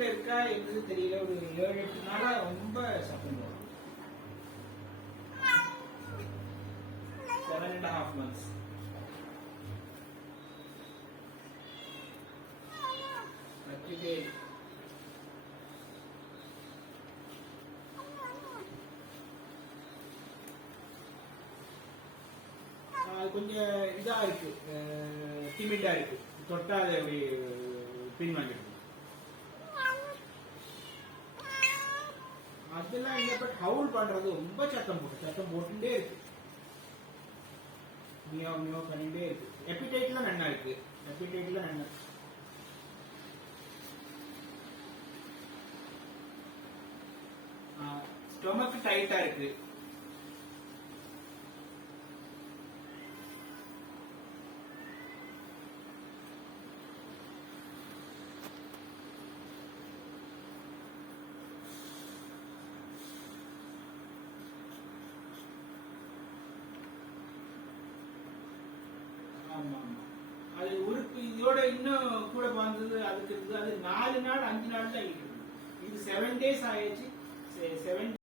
வீட்டுல இருக்கா என்னது தெரியல, ஒரு 7-8 நாளா ரொம்ப சத்தம் போடும். 7.5 months. கத்திட்டே கொஞ்சம் இதா இருக்கு, டிமிட்டா இருக்கு, தொட்டா அதை அப்படி பின்வாங்கிடுது. அதெல்லாம் இல்ல, பட் ஹவுல் பண்றது ரொம்ப சத்தம் போட்டுட்டே இருக்கு, மியோ மியோ பண்ணிட்டே இருக்கு. எபிடைட்ல நன்னா இருக்கு, எபிடைட்ல நன்னா. ஸ்டொமக் டைட்டா இருக்கு. அது உறுப்பு இதோட இன்னும் கூட வந்தது, அதுக்கு அது 4 நாள் 5 நாள் தான் இருக்குது. இது 7 days ஆயிடுச்சு. 7